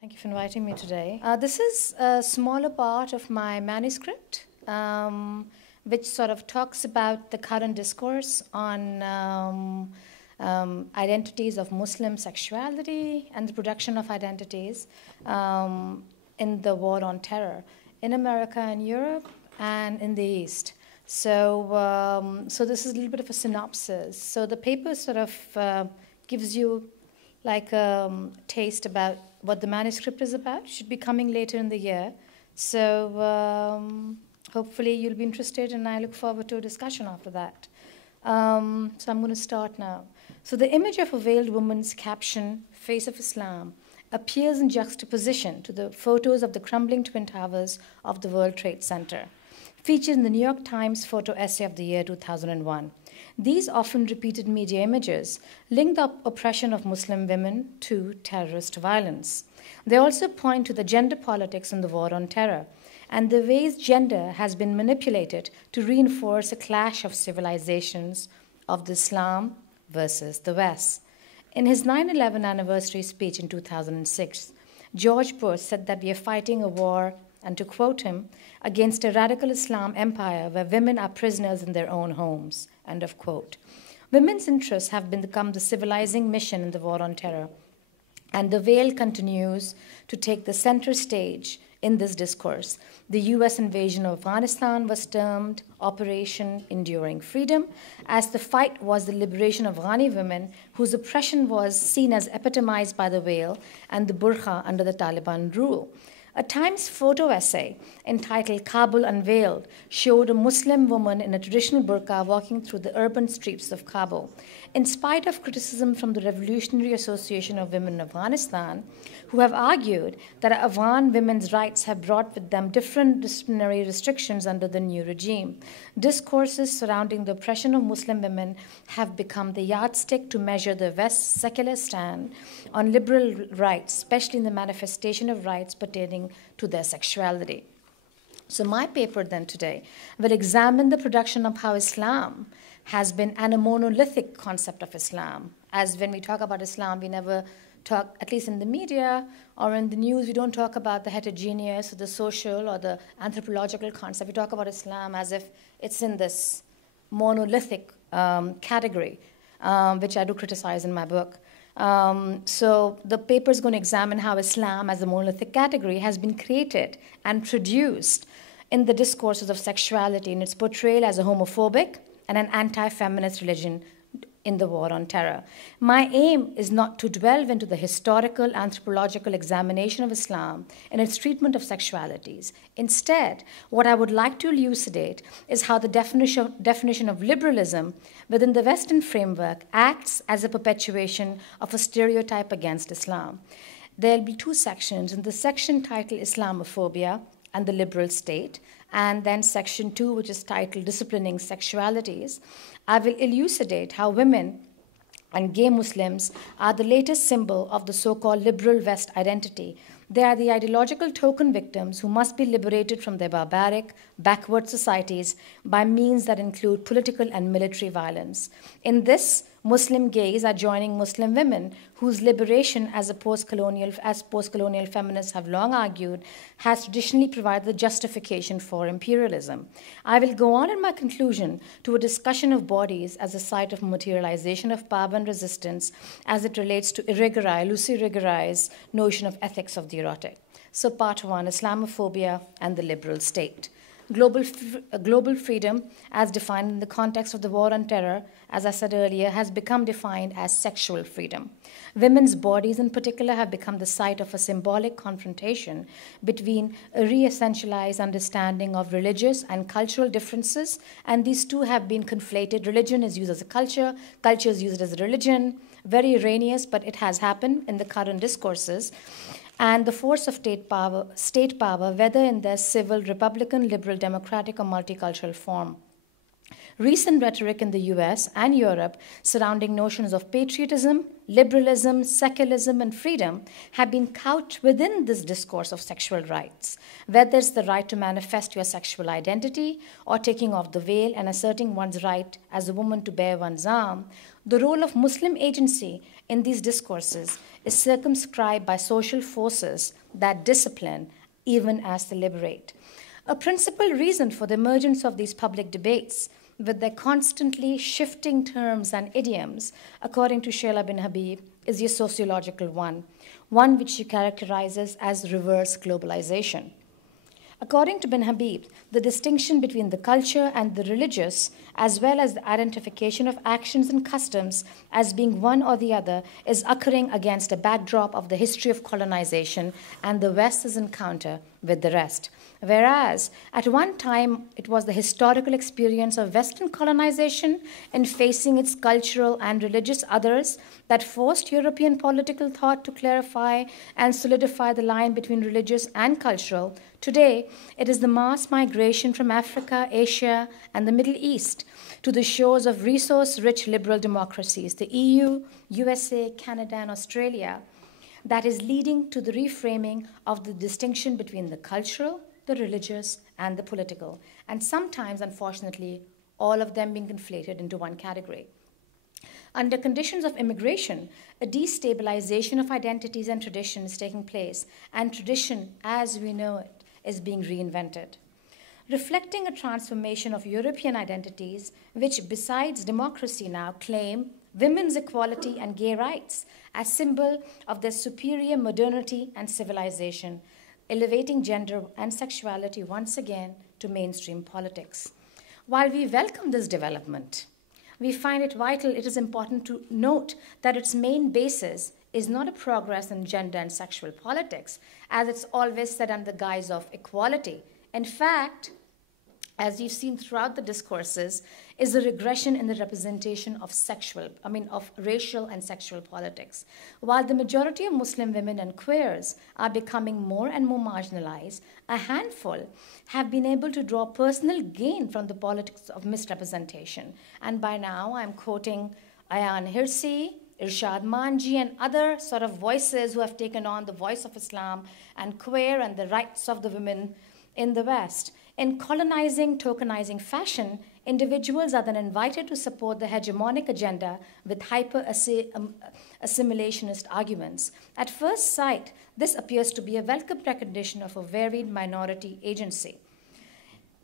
Thank you for inviting me today. This is a smaller part of my manuscript, which sort of talks about the current discourse on identities of Muslim sexuality and the production of identities in the war on terror in America and Europe and in the East. So this is a little bit of a synopsis. So the paper sort of gives you like a taste about what the manuscript is about. It should be coming later in the year. So hopefully you'll be interested, and I look forward to a discussion after that. So I'm going to start now. So the image of a veiled woman's caption, Face of Islam, appears in juxtaposition to the photos of the crumbling Twin Towers of the World Trade Center, featured in the New York Times Photo Essay of the year 2001. These often repeated media images link the oppression of Muslim women to terrorist violence. They also point to the gender politics in the war on terror and the ways gender has been manipulated to reinforce a clash of civilizations of the Islam versus the West. In his 9/11 anniversary speech in 2006, George Bush said that we are fighting a war, and to quote him, against a radical Islam empire where women are prisoners in their own homes, end of quote. Women's interests have become the civilizing mission in the war on terror, and the veil continues to take the center stage in this discourse. The US invasion of Afghanistan was termed Operation Enduring Freedom, as the fight was the liberation of Afghani women whose oppression was seen as epitomized by the veil and the burqa under the Taliban rule. A Times photo essay entitled Kabul Unveiled showed a Muslim woman in a traditional burqa walking through the urban streets of Kabul. In spite of criticism from the Revolutionary Association of Women in Afghanistan, who have argued that Afghan women's rights have brought with them different disciplinary restrictions under the new regime, discourses surrounding the oppression of Muslim women have become the yardstick to measure the West's secular stand on liberal rights, especially in the manifestation of rights pertaining to their sexuality. So my paper then today will examine the production of how Islam has been a monolithic concept of Islam. As when we talk about Islam, we never talk, at least in the media or in the news, we don't talk about the heterogeneous or the social or the anthropological concept. We talk about Islam as if it's in this monolithic category, which I do criticize in my book. So the paper is going to examine how Islam as a monolithic category has been created and produced in the discourses of sexuality in its portrayal as a homophobic and an anti-feminist religion in the war on terror. My aim is not to delve into the historical, anthropological examination of Islam and its treatment of sexualities. Instead, what I would like to elucidate is how the definition of liberalism within the Western framework acts as a perpetuation of a stereotype against Islam. There will be two sections. In the section titled Islamophobia and the Liberal State, and then section 2, which is titled Disciplining Sexualities, I will elucidate how women and gay Muslims are the latest symbol of the so-called liberal West identity. They are the ideological token victims who must be liberated from their barbaric, backward societies by means that include political and military violence. In this, Muslim gays are joining Muslim women, whose liberation as post-colonial feminists have long argued, has traditionally provided the justification for imperialism. I will go on in my conclusion to a discussion of bodies as a site of materialization of power and resistance as it relates to Irigaray, Luce Irigaray's notion of ethics of the erotic. So part 1, Islamophobia and the liberal state. Global freedom, as defined in the context of the war on terror, as I said earlier, has become defined as sexual freedom. Women's bodies in particular have become the site of a symbolic confrontation between a re-essentialized understanding of religious and cultural differences, and these two have been conflated. Religion is used as a culture is used as a religion. Very erroneous, but it has happened in the current discourses. And the force of state power, whether in their civil, republican, liberal, democratic, or multicultural form. Recent rhetoric in the US and Europe surrounding notions of patriotism, liberalism, secularism, and freedom have been couched within this discourse of sexual rights, whether it's the right to manifest your sexual identity or taking off the veil and asserting one's right as a woman to bear one's arm. The role of Muslim agency in these discourses is circumscribed by social forces that discipline even as they liberate. A principal reason for the emergence of these public debates, with their constantly shifting terms and idioms, according to Sheila bin Habib, is a sociological one which she characterizes as reverse globalization. According to bin Habib, the distinction between the culture and the religious, as well as the identification of actions and customs as being one or the other, is occurring against a backdrop of the history of colonization and the West's encounter with the rest. Whereas at one time it was the historical experience of Western colonization in facing its cultural and religious others that forced European political thought to clarify and solidify the line between religious and cultural, today it is the mass migration from Africa, Asia, and the Middle East to the shores of resource-rich liberal democracies, the EU, USA, Canada, and Australia, that is leading to the reframing of the distinction between the cultural, the religious, and the political, and sometimes, unfortunately, all of them being conflated into one category. Under conditions of immigration, a destabilization of identities and traditions is taking place, and tradition, as we know it, is being reinvented. Reflecting a transformation of European identities, which, besides democracy, now claim women's equality and gay rights as symbol of their superior modernity and civilization, elevating gender and sexuality once again to mainstream politics. While we welcome this development, we find it vital, it is important to note that its main basis is not a progress in gender and sexual politics, as it's always said under the guise of equality. In fact, as we've seen throughout the discourses, is a regression in the representation of racial and sexual politics. While the majority of Muslim women and queers are becoming more and more marginalized, a handful have been able to draw personal gain from the politics of misrepresentation. And by now, I'm quoting Ayan Hirsi, Irshad Manji, and other sort of voices who have taken on the voice of Islam and queer and the rights of the women in the West. In colonizing, tokenizing fashion, individuals are then invited to support the hegemonic agenda with hyper-assimilationist arguments. At first sight, this appears to be a welcome recognition of a varied minority agency.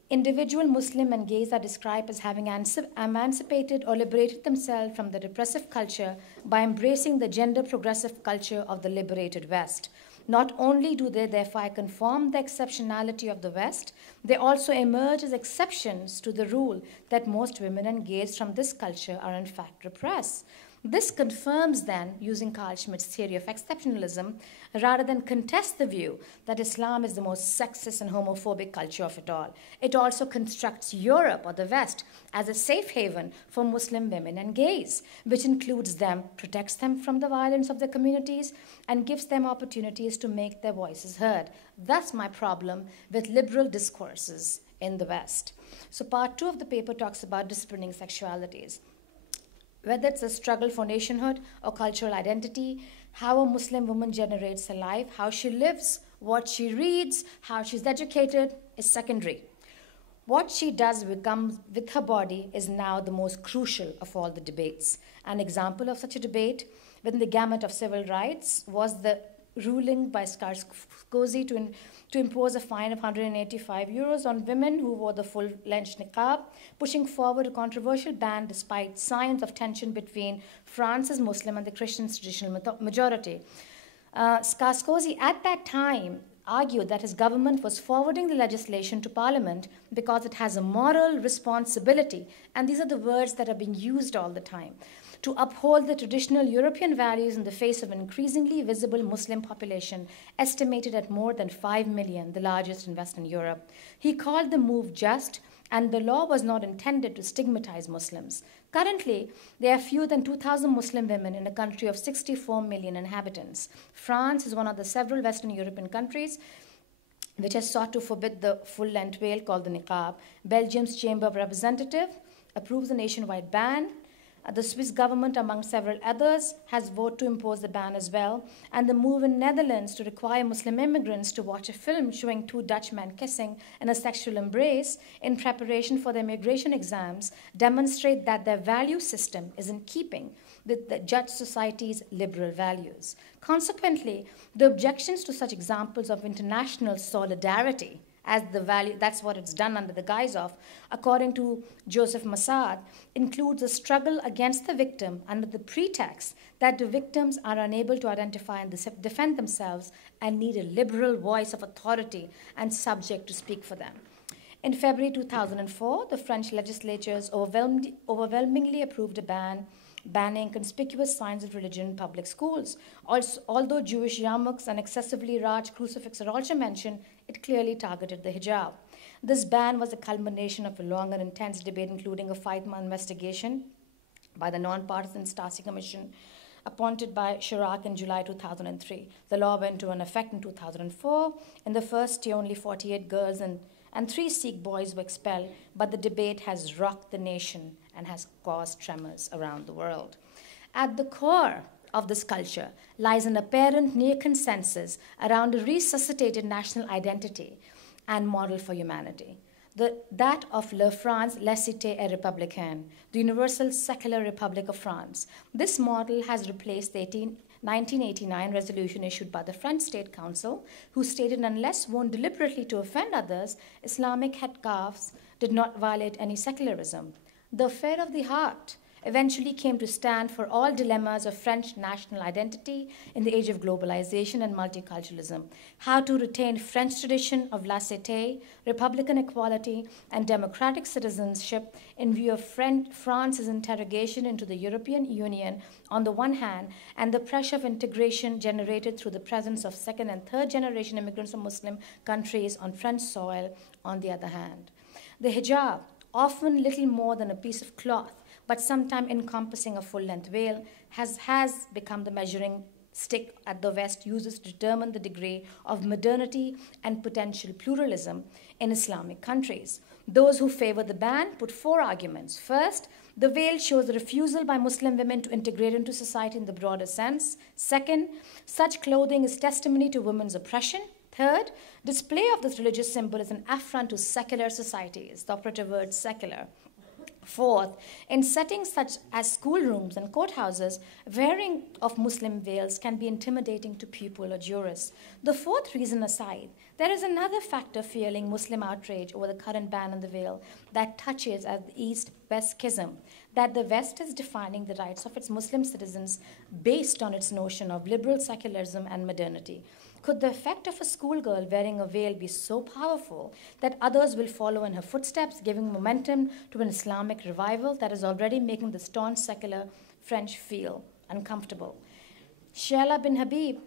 Individual Muslim and gays are described as having emancipated or liberated themselves from the repressive culture by embracing the gender progressive culture of the liberated West. Not only do they therefore conform the exceptionality of the West, they also emerge as exceptions to the rule that most women and gays from this culture are in fact repressed. This confirms then, using Carl Schmitt's theory of exceptionalism, rather than contest the view that Islam is the most sexist and homophobic culture of it all. It also constructs Europe or the West as a safe haven for Muslim women and gays, which includes them, protects them from the violence of their communities, and gives them opportunities to make their voices heard. That's my problem with liberal discourses in the West. So part 2 of the paper talks about disciplining sexualities. Whether it's a struggle for nationhood or cultural identity, how a Muslim woman generates her life, how she lives, what she reads, how she's educated is secondary. What she does with her body is now the most crucial of all the debates. An example of such a debate within the gamut of civil rights was the ruling by Skarskozy to impose a fine of €185 on women who wore the full-length niqab, pushing forward a controversial ban despite signs of tension between France's Muslim and the Christian traditional majority. Skarskozy at that time argued that his government was forwarding the legislation to Parliament because it has a moral responsibility, and these are the words that are being used all the time, to uphold the traditional European values in the face of an increasingly visible Muslim population, estimated at more than 5 million, the largest in Western Europe. He called the move just, and the law was not intended to stigmatize Muslims. Currently, there are fewer than 2,000 Muslim women in a country of 64 million inhabitants. France is one of the several Western European countries which has sought to forbid the full-length veil called the niqab. Belgium's Chamber of Representatives approves a nationwide ban. The Swiss government, among several others, has voted to impose the ban as well. And the move in Netherlands to require Muslim immigrants to watch a film showing two Dutch men kissing in a sexual embrace in preparation for their immigration exams demonstrate that their value system is in keeping with the Dutch society's liberal values. Consequently, the objections to such examples of international solidarity as the value, that's what it's done under the guise of, according to Joseph Massad, includes a struggle against the victim under the pretext that the victims are unable to identify and defend themselves and need a liberal voice of authority and subject to speak for them. In February 2004, the French legislatures overwhelmingly approved a ban banning conspicuous signs of religion in public schools. Also, although Jewish yarmulkes and excessively large crucifixes are also mentioned, it clearly targeted the hijab. This ban was a culmination of a long and intense debate, including a 5-month investigation by the nonpartisan Stasi Commission appointed by Chirac in July 2003. The law went into effect in 2004. In the first year, only 48 girls and 3 Sikh boys were expelled, but the debate has rocked the nation and has caused tremors around the world. At the core of this culture lies an apparent near consensus around a resuscitated national identity and model for humanity. That of La France, la cité est républicaine, the universal secular republic of France. This model has replaced the 1989 resolution issued by the French State Council, who stated unless worn deliberately to offend others, Islamic headscarves did not violate any secularism. The affair of the heart eventually came to stand for all dilemmas of French national identity in the age of globalization and multiculturalism. How to retain French tradition of laïcité, republican equality, and democratic citizenship in view of France's interrogation into the European Union on the one hand, and the pressure of integration generated through the presence of second and third generation immigrants from Muslim countries on French soil on the other hand. The hijab, often little more than a piece of cloth, but sometimes encompassing a full-length veil, has become the measuring stick that the West uses to determine the degree of modernity and potential pluralism in Islamic countries. Those who favor the ban put 4 arguments. First, the veil shows a refusal by Muslim women to integrate into society in the broader sense. Second, such clothing is testimony to women's oppression. Third, display of this religious symbol is an affront to secular societies, the operative word secular. Fourth, in settings such as schoolrooms and courthouses, wearing of Muslim veils can be intimidating to pupil or jurists. The fourth reason aside, there is another factor fueling Muslim outrage over the current ban on the veil that touches at the East-West schism, that the West is defining the rights of its Muslim citizens based on its notion of liberal secularism and modernity. Could the effect of a schoolgirl wearing a veil be so powerful that others will follow in her footsteps, giving momentum to an Islamic revival that is already making the staunch secular French feel uncomfortable? Sheila bin Habib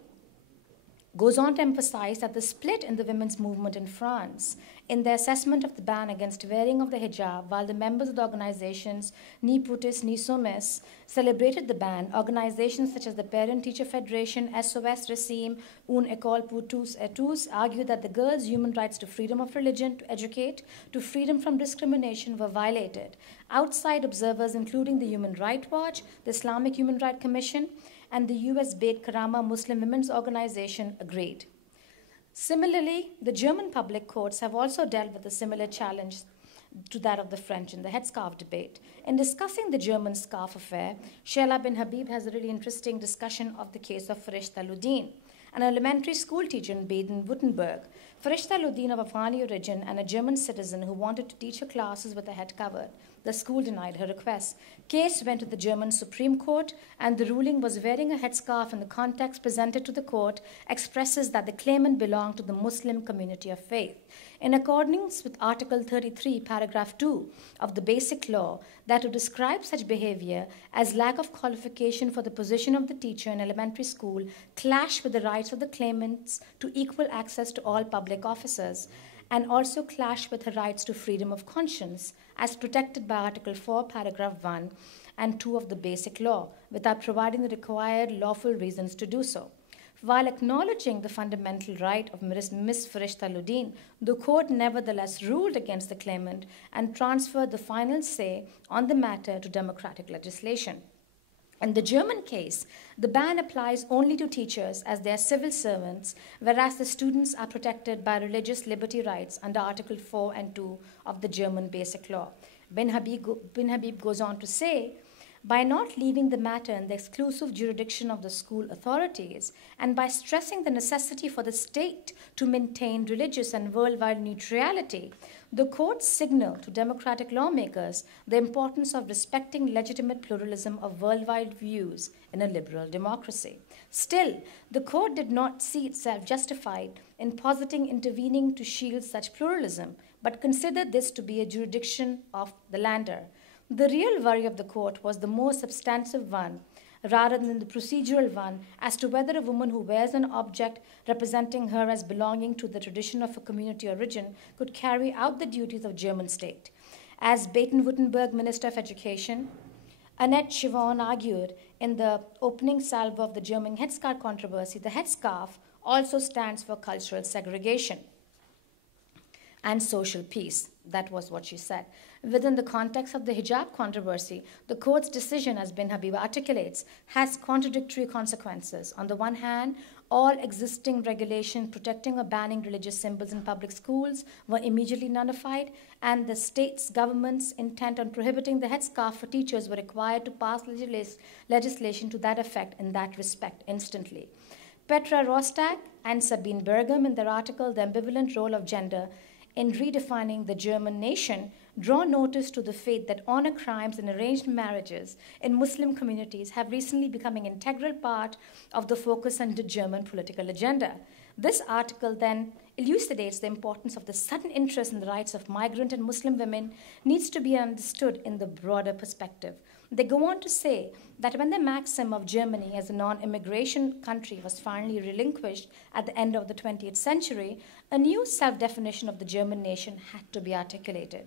goes on to emphasize that the split in the women's movement in France in their assessment of the ban against wearing of the hijab, while the members of the organizations Ni Putis Ni Soumis celebrated the ban, organizations such as the Parent Teacher Federation, SOS Recim, Une École pour tous et tous argue that the girls' human rights to freedom of religion, to educate, to freedom from discrimination were violated. Outside observers, including the Human Rights Watch, the Islamic Human Rights Commission, and the US Beit Karama Muslim Women's Organization agreed. Similarly, the German public courts have also dealt with a similar challenge to that of the French in the headscarf debate. In discussing the German scarf affair, Sheila bin Habib has a really interesting discussion of the case of Farishta Ludin, an elementary school teacher in Baden-Württemberg. Farishta Ludin, of Afghani origin and a German citizen who wanted to teach her classes with her head covered. The school denied her request. Case went to the German Supreme Court, and the ruling was wearing a headscarf in the context presented to the court expresses that the claimant belonged to the Muslim community of faith. In accordance with Article 33, Paragraph 2 of the Basic Law, that to describe such behavior as lack of qualification for the position of the teacher in elementary school clash with the rights of the claimants to equal access to all public offices, and also clash with her rights to freedom of conscience as protected by Article 4, Paragraph 1 and 2 of the Basic Law, without providing the required lawful reasons to do so. While acknowledging the fundamental right of Miss Farishta Ludin, the court nevertheless ruled against the claimant and transferred the final say on the matter to democratic legislation. In the German case, the ban applies only to teachers as they are civil servants, whereas the students are protected by religious liberty rights under Article 4 and 2 of the German Basic Law. Bin Habib goes on to say, by not leaving the matter in the exclusive jurisdiction of the school authorities, and by stressing the necessity for the state to maintain religious and worldwide neutrality, the court signaled to democratic lawmakers the importance of respecting legitimate pluralism of worldwide views in a liberal democracy. Still, the court did not see itself justified in positing intervening to shield such pluralism, but considered this to be a jurisdiction of the lander. The real worry of the court was the more substantive one, rather than the procedural one, as to whether a woman who wears an object representing her as belonging to the tradition of a community origin could carry out the duties of German state. As Baden-Württemberg Minister of Education, Annette Schiavone argued in the opening salvo of the German headscarf controversy, the headscarf also stands for cultural segregation and social peace. That was what she said. Within the context of the hijab controversy, the court's decision, as Bin Habib articulates, has contradictory consequences. On the one hand, all existing regulations protecting or banning religious symbols in public schools were immediately nullified, and the state's government's intent on prohibiting the headscarf for teachers were required to pass legislation to that effect in that respect instantly. Petra Rostag and Sabine Bergam, in their article, The Ambivalent Role of Gender in Redefining the German Nation, draw notice to the fact that honor crimes and arranged marriages in Muslim communities have recently become an integral part of the focus on the German political agenda. This article then elucidates the importance of the sudden interest in the rights of migrant and Muslim women needs to be understood in the broader perspective. They go on to say that when the maxim of Germany as a non-immigration country was finally relinquished at the end of the 20th century, a new self-definition of the German nation had to be articulated.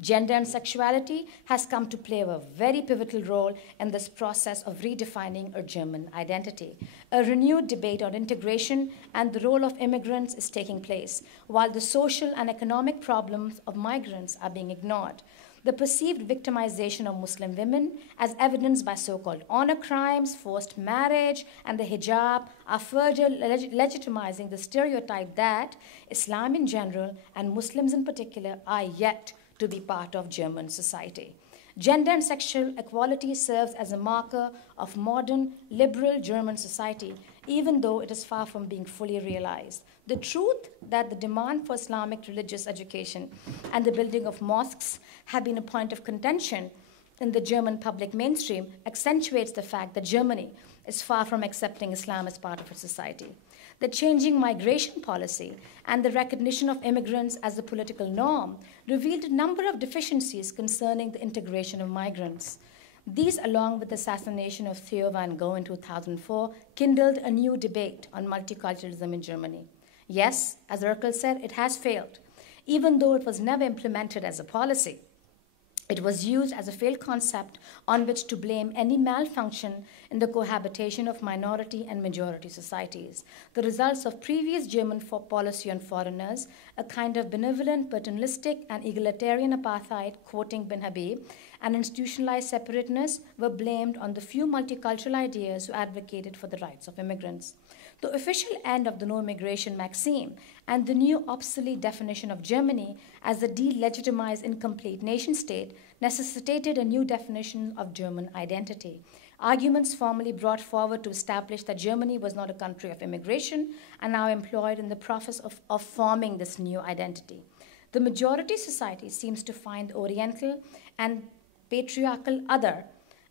Gender and sexuality has come to play a very pivotal role in this process of redefining a German identity. A renewed debate on integration and the role of immigrants is taking place, while the social and economic problems of migrants are being ignored. The perceived victimization of Muslim women, as evidenced by so-called honor crimes, forced marriage, and the hijab, are further legitimizing the stereotype that Islam in general and Muslims in particular are yet to be part of German society. Gender and sexual equality serves as a marker of modern, liberal German society, even though it is far from being fully realized. The truth that the demand for Islamic religious education and the building of mosques have been a point of contention in the German public mainstream accentuates the fact that Germany is far from accepting Islam as part of its society. The changing migration policy and the recognition of immigrants as the political norm revealed a number of deficiencies concerning the integration of migrants. These, along with the assassination of Theo van Gogh in 2004, kindled a new debate on multiculturalism in Germany. Yes, as Urkel said, it has failed, even though it was never implemented as a policy. It was used as a failed concept on which to blame any malfunction in the cohabitation of minority and majority societies. The results of previous German policy on foreigners, a kind of benevolent, paternalistic, and egalitarian apartheid, quoting Bin Habib, and institutionalized separateness were blamed on the few multicultural ideas who advocated for the rights of immigrants. The official end of the no immigration maxim and the new obsolete definition of Germany as a delegitimized incomplete nation state necessitated a new definition of German identity. Arguments formally brought forward to establish that Germany was not a country of immigration are now employed in the process of forming this new identity. The majority society seems to find the Oriental and patriarchal other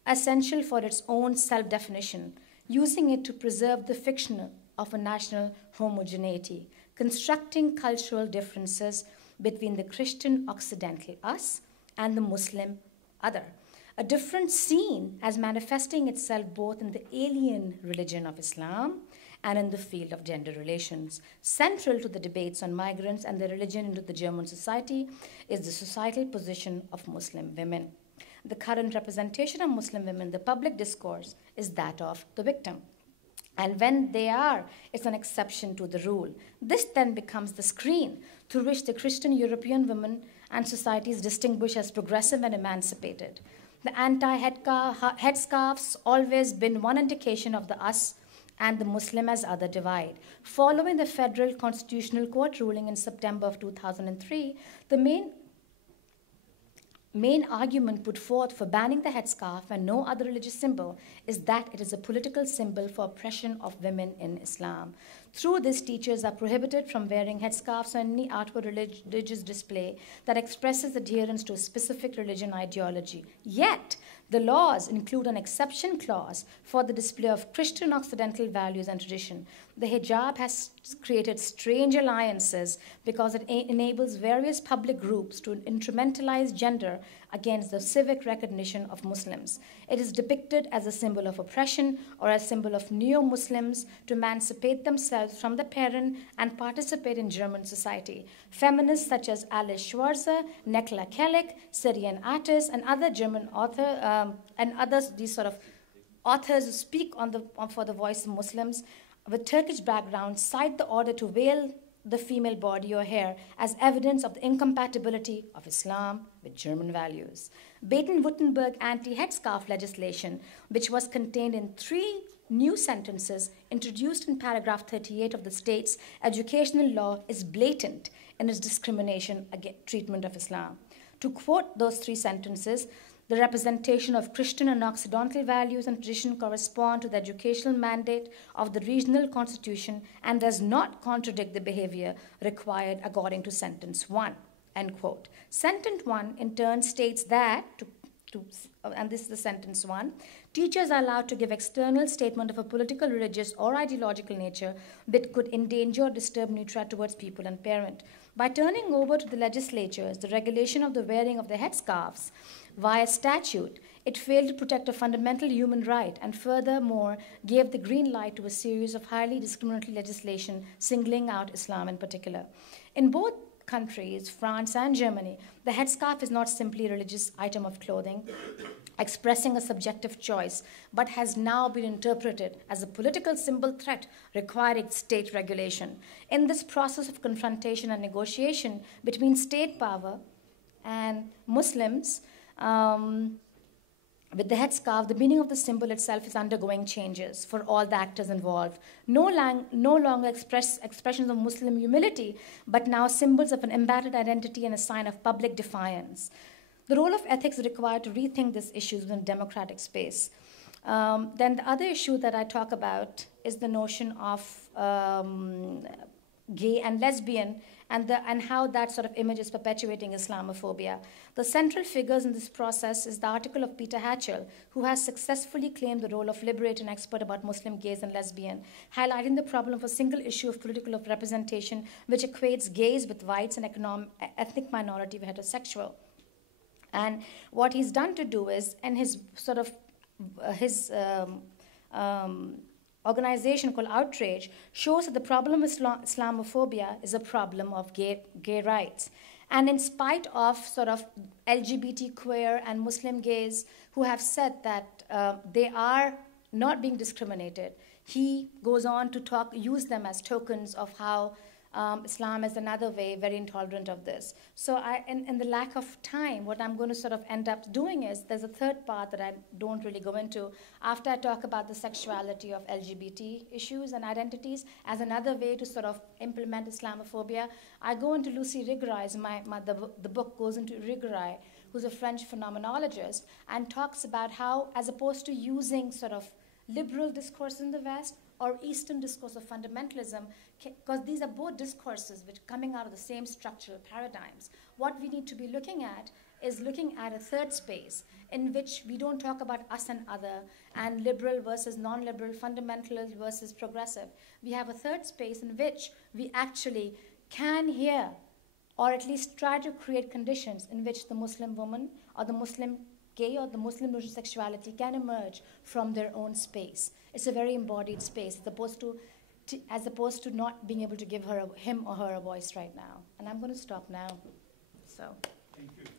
essential for its own self-definition, using it to preserve the fiction of a national homogeneity, constructing cultural differences between the Christian Occidental us and the Muslim other. A difference seen as manifesting itself both in the alien religion of Islam and in the field of gender relations. Central to the debates on migrants and their religion into the German society is the societal position of Muslim women. The current representation of Muslim women in the public discourse is that of the victim. And when they are, it's an exception to the rule. This then becomes the screen through which the Christian European women and societies distinguish as progressive and emancipated. The anti-headscarves always been one indication of the us and the Muslim as other divide. Following the Federal Constitutional Court ruling in September of 2003, the main argument put forth for banning the headscarf and no other religious symbol is that it is a political symbol for oppression of women in Islam. Through this, teachers are prohibited from wearing headscarves or any outward religious display that expresses adherence to a specific religion ideology. Yet, the laws include an exception clause for the display of Christian Occidental values and tradition. The hijab has created strange alliances because it enables various public groups to instrumentalize gender against the civic recognition of Muslims. It is depicted as a symbol of oppression or a symbol of neo-Muslims to emancipate themselves from the parent and participate in German society. Feminists such as Alice Schwarzer, Nekla Kellick, Syrian artists, and other German authors, and others, these sort of authors who speak for the voice of Muslims with Turkish background, cite the order to veil the female body or hair as evidence of the incompatibility of Islam with German values. Baden-Württemberg anti-headscarf legislation, which was contained in 3 new sentences introduced in paragraph 38 of the state's educational law, is blatant in its discrimination against treatment of Islam. To quote those 3 sentences, the representation of Christian and Occidental values and tradition correspond to the educational mandate of the regional constitution and does not contradict the behavior required according to sentence 1, end quote. Sentence 1 in turn states that, and this is the sentence 1, teachers are allowed to give external statement of a political, religious, or ideological nature that could endanger or disturb neutrality towards people and parent. By turning over to the legislatures the regulation of the wearing of the headscarves via statute, it failed to protect a fundamental human right and furthermore gave the green light to a series of highly discriminatory legislation singling out Islam in particular. In both countries, France and Germany, the headscarf is not simply a religious item of clothing expressing a subjective choice, but has now been interpreted as a political symbol threat requiring state regulation. In this process of confrontation and negotiation between state power and Muslims, with the headscarf, the meaning of the symbol itself is undergoing changes for all the actors involved. No longer expressions of Muslim humility, but now symbols of an embedded identity and a sign of public defiance. The role of ethics is required to rethink these issues within democratic space. Then the other issue that I talk about is the notion of gay and lesbian and how that sort of image is perpetuating Islamophobia. The central figures in this process is the article of Peter Hatchell, who has successfully claimed the role of liberator and expert about Muslim gays and lesbian, highlighting the problem of a single issue of political representation which equates gays with whites and ethnic minority with heterosexual. And what he's done to do is, and his sort of organization called Outrage shows that the problem of Islamophobia is a problem of gay rights. And in spite of sort of LGBT, queer, and Muslim gays who have said that they are not being discriminated, he goes on to use them as tokens of how Islam is another way, very intolerant of this. So in the lack of time, what I'm going to sort of end up doing is, there's a third part that I don't really go into. After I talk about the sexuality of LGBT issues and identities as another way to sort of implement Islamophobia, I go into Luce Irigaray's, the book goes into Irigaray, who's a French phenomenologist, and talks about how, as opposed to using sort of liberal discourse in the West or Eastern discourse of fundamentalism, because these are both discourses which are coming out of the same structural paradigms. What we need to be looking at is looking at a third space in which we don't talk about us and other, and liberal versus non-liberal, fundamentalist versus progressive. We have a third space in which we actually can hear, or at least try to create conditions in which the Muslim woman or the Muslim gay or the Muslim sexuality can emerge from their own space. It's a very embodied space, as opposed to not being able to give him or her a voice right now. And I'm going to stop now. So. Thank you.